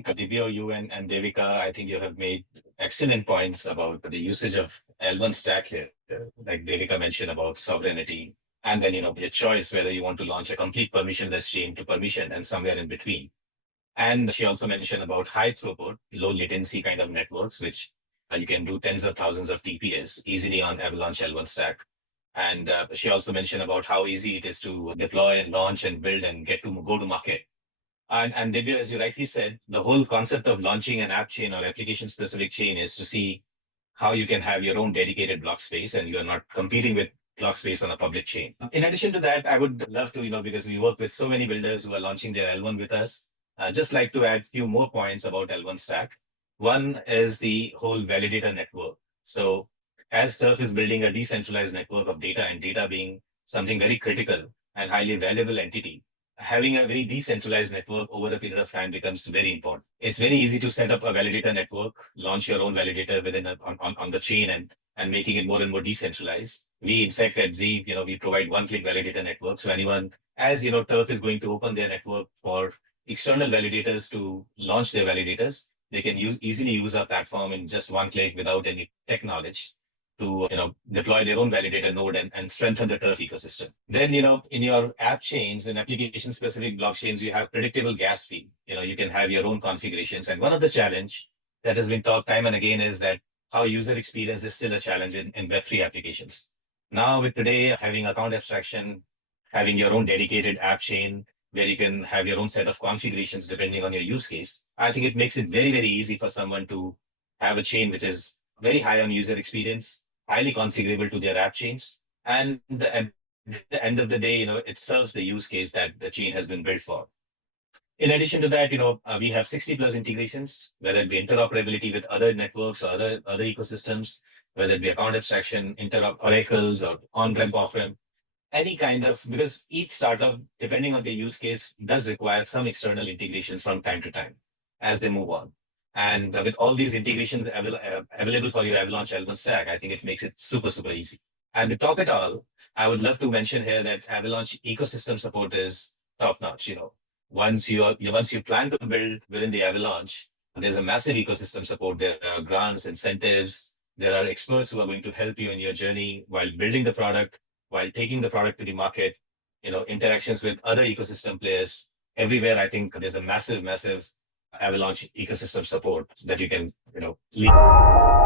Divya, you and Devika, I think you have made excellent points about the usage of L1 stack here. Like Devika mentioned about sovereignty, and then your choice whether you want to launch a complete permissionless chain to permission and somewhere in between. And she also mentioned about high throughput, low latency kind of networks, which you can do tens of thousands of TPS easily on Avalanche L1 stack. And she also mentioned about how easy it is to deploy and launch and build and get to go to market. And Divya, as you rightly said, the whole concept of launching an app chain or application specific chain is to see how you can have your own dedicated block space and you are not competing with block space on a public chain. In addition to that, I would love to, because we work with so many builders who are launching their L1 with us, just like to add a few more points about L1 stack. One is the whole validator network. So as Turf is building a decentralized network of data and data being something very critical and highly valuable entity, having a very decentralized network over a period of time becomes very important. It's very easy to set up a validator network, launch your own validator within on the chain and making it more and more decentralized. We, in fact, at Zeeve, we provide one-click validator network. So anyone, as Turf is going to open their network for external validators to launch their validators, they can easily use our platform in just one click without any tech knowledge to deploy their own validator node and strengthen the Turf ecosystem. Then in your app chains and application specific blockchains, you have predictable gas fee. You can have your own configurations. And one of the challenge that has been talked time and again is that how user experience is still a challenge in Web3 applications. Now with today having account abstraction, having your own dedicated app chain where you can have your own set of configurations depending on your use case, I think it makes it very, very easy for someone to have a chain which is very high on user experience, highly configurable to their app chains. And at the end of the day, it serves the use case that the chain has been built for. In addition to that, we have 60 plus integrations, whether it be interoperability with other networks or other ecosystems, whether it be account abstraction, interop oracles or on-prem, off-prem, any kind of, because each startup, depending on the use case, does require some external integrations from time to time as they move on. And with all these integrations available for your Avalanche L1 stack, I think it makes it super, super easy. And to top it all, I would love to mention here that Avalanche ecosystem support is top notch. Once you plan to build within the Avalanche, there's a massive ecosystem support. There are grants, incentives. There are experts who are going to help you in your journey while building the product, while taking the product to the market, interactions with other ecosystem players. Everywhere, I think there's a massive, massive Avalanche ecosystem support that you can, lead.